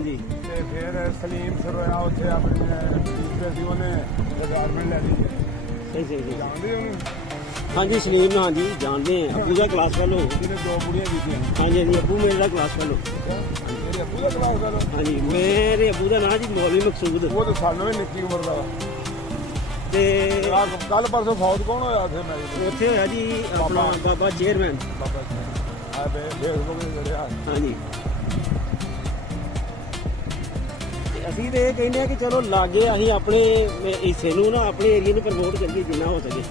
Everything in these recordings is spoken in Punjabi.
ਹਾਂਜੀ ਤੇ ਫਿਰ ਸਲੀਮ ਸਰੋਇਆ ਉੱਥੇ ਆਪਣੀ ਦੂਸਰੇ ਸੀ ਉਹਨੇ ਰਿਟਾਇਰਮੈਂਟ ਲੈ ਲਈ ਹੈ। ਸਹੀ ਸਹੀ ਸਹੀ। ਜਾਣਦੇ ਉਹਨੂੰ ਹਾਂਜੀ ਸਲੀਮ ਹਾਂਜੀ ਜਾਣਦੇ ਆ, ਅੱਬੂ ਦਾ ਕਲਾਸ ਫੈਲੋ। ਜਿਹਨੇ 2 ਕੁੜੀਆਂ ਕੀਤੀਆਂ। ਹਾਂਜੀ ਹਾਂਜੀ ਅੱਬੂ ਮੇਰੇ ਦਾ ਕਲਾਸ ਫੈਲੋ। ਮੇਰੇ ਅੱਬੂ ਦਾ ਕਲਾਸ ਦਾ ਹਾਂਜੀ ਮੇਰੇ ਅੱਬੂ ਦਾ ਨਾਂ ਜੀ ਮੌਲਵੀ ਮਕਸੂਦ। ਉਹ ਤਾਂ ਸਾਨੂੰ ਵੀ ਨਿੱਕੀ ਉਮਰ ਦਾ ਵਾ। ਤੇ ਕੱਲ ਪਰਸੋਂ ਫੌਤ ਕੌਣ ਹੋਇਆ ਉੱਥੇ ਮੈਰਿਜ ਉੱਥੇ ਹੋਇਆ ਜੀ ਆਪਣਾ ਬਾਬਾ ਚੇਅਰਮੈਨ। ਬਾਬਾ ਜੀ ਆ ਫੇਸਬੁੱਕ ਤੇ ਜਿਹੜਿਆ ਹਾਂਜੀ ਤੇ ਅਸੀਂ ਤੇ ਇਹ ਕਹਿੰਦੇ ਆ ਕਿ ਚਲੋ ਲਾਗੇ ਅਸੀਂ ਆਪਣੇ ਹਿੱਸੇ ਨੂੰ ਨਾ ਆਪਣੇ ਏਰੀਆ ਨੂੰ ਪ੍ਰਮੋਟ ਕਰੀਏ ਜਿੰਨਾ ਹੋ ਸਕੇ।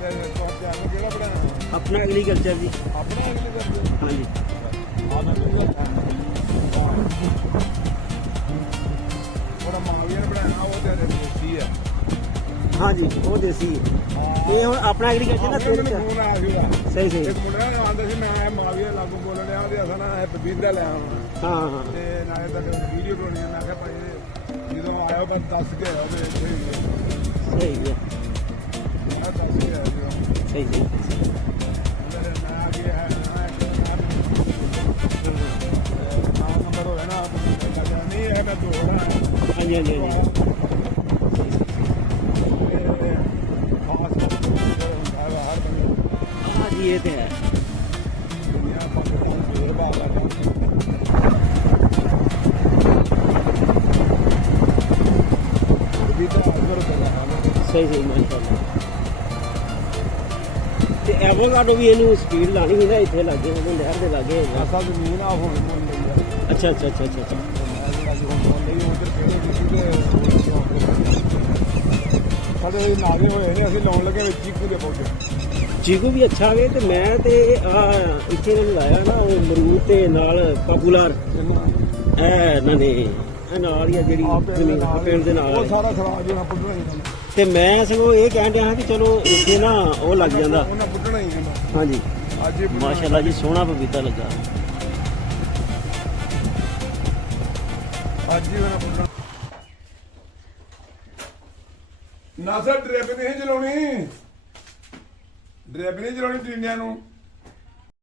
ਕਿਹੜਾ ਬਣਾਇਆ ਆਪਣਾ ਐਗਰੀਕਲਚਰ ਜੀ। ਆਪਣਾ ਅਗਲੇ ਕਰਦੇ ਹਾਂਜੀ ਆ ਮੈਂ ਬੜਾ ਮੰਗੀਆਂ ਬਣਾਇਆ ਉਹ ਤੇ ਦੇਸੀ ਹੈ। ਹਾਂਜੀ ਉਹ ਦੇਸੀ ਇਹ ਹੁਣ ਆਪਣਾ ਐਗਰੀਕਲਚਰ ਨਾ ਤੇਰੇ ਫੋਨ ਆਇਆ ਸੀਗਾ। ਸਹੀ ਸਹੀ। ਇੱਕ ਮੁੰਡਾ ਆਂਦਾ ਸੀ ਮੈਂ ਮਾਵੀਆ ਲਾਗੂ ਬੋਲਣ ਡਿਆ ਤੇ ਅਸਾਂ ਨਾ ਬਬੀਦਾ ਲੈ ਆਉਣਾ। ਹਾਂ ਤੇ ਨਾਲੇ ਤੱਕ ਵੀਡੀਓ ਬਣਾਉਣੀ ਮੈਂ ਕਿਹਾ ਭਾਈ ਜਦੋਂ ਆਇਆ ਤਾਂ ਦੱਸ ਕੇ ਆਇਆ ਵੀ ਇੱਥੇ ਹੀ ਹੈ। ਸਹੀ ਹੈ ਮੈਂ ਦੱਸ ਕੇ ਆਇਆ ਜੀ ਸਹੀ ਸਹੀ। ਮੇਰੇ ਨਾਂ ਕੀ ਹੈ ਨਾ ਨੰਬਰ ਹੋਇਆ ਨਾ ਨਹੀਂ ਹੈ ਮੈਂ ਦੋੜਾ ਹਾਂਜੀ ਹਾਂਜੀ ਹਾਂਜੀ ਹਾਂਜੀ ਇਹ ਤੇ ਹੈ। ਦੁਨੀਆ ਪਾਕਿਸਤਾਨ ਫੇਰ ਬਾਹਰ ਆ ਸਹੀ ਸਹੀ ਮਾਸ਼ਾਅੱਲਾ। ਤੇ ਐਵੋਕਾਡੋ ਵੀ ਇਹਨੂੰ ਸਪੀਡ ਲਾਣੀ ਸੀ ਨਾ ਇੱਥੇ ਲੱਗੇ ਉਹਦੇ ਨਹਿਰ ਦੇ ਲਾਗੇ। ਅਸਾਂ ਜ਼ਮੀਨ ਆ ਹੁਣ ਮੁੱਲ ਲਈ ਆ। ਅੱਛਾ ਅੱਛਾ ਅੱਛਾ ਅੱਛਾ ਮੈਂ ਜਿਹੜਾ ਜੀ ਹੁਣ ਮੁੱਲ ਲਈ ਉਧਰ ਕਿਹੜੇ ਕਿਸੇ ਦੇ ਸਾਡੇ ਨਾਗੇ ਹੋਏ ਨੇ ਅਸੀਂ ਲਾਉਣ ਲੱਗੇ ਵਿੱਚ ਚੀਕੂ ਦੇ ਪੌਦੇ। ਚੀਕੂ ਵੀ ਅੱਛਾ ਵੇ ਤੇ ਮੈਂ ਤੇ ਆ ਇੱਥੇ ਨੇ ਲਾਇਆ ਨਾ ਉਹ ਅਮਰੂਦ ਤੇ ਨਾਲ ਪਾਪੂਲਰ ਇਹ ਇਹਨਾਂ ਨੇ ਇਹ ਨਾਲ ਹੀ ਆ ਜਿਹੜੀ ਜ਼ਮੀਨ ਪਿੰਡ ਦੇ ਨਾਲ ਉਹ ਸਾਰਾ ਖਰਾਬ ਹੋਣਾ ਪੁੱਟਣਾ ਹੀ ਕਹਿੰਦਾ। ਤੇ ਮੈਂ ਸਗੋਂ ਇਹ ਕਹਿਣ ਡਿਆ ਕਿ ਚਲੋ ਇੱਥੇ ਨਾ ਉਹ ਲੱਗ ਜਾਂਦਾ। ਉਹਨਾਂ ਪੁੱਟਣਾ ਹੀ ਕਹਿੰਦਾ। ਹਾਂਜੀ ਅੱਜ ਹੀ ਪੁੱਟਣਾ। ਮਾਸ਼ਾਅੱਲਾ ਜੀ ਸੋਹਣਾ ਪਪੀਤਾ ਲੱਗਾ। ਅੱਜ ਹੀ ਉਹਨਾਂ ਪੁੱਟਣਾ। ਨਾ ਸਰ ਡਰਿਪ ਨਹੀਂ ਚਲਾਉਣੀ। ਡਰਿਪ ਨਹੀਂ ਚਲਾਉਣੀ ਟਿੰਡਿਆਂ ਨੂੰ।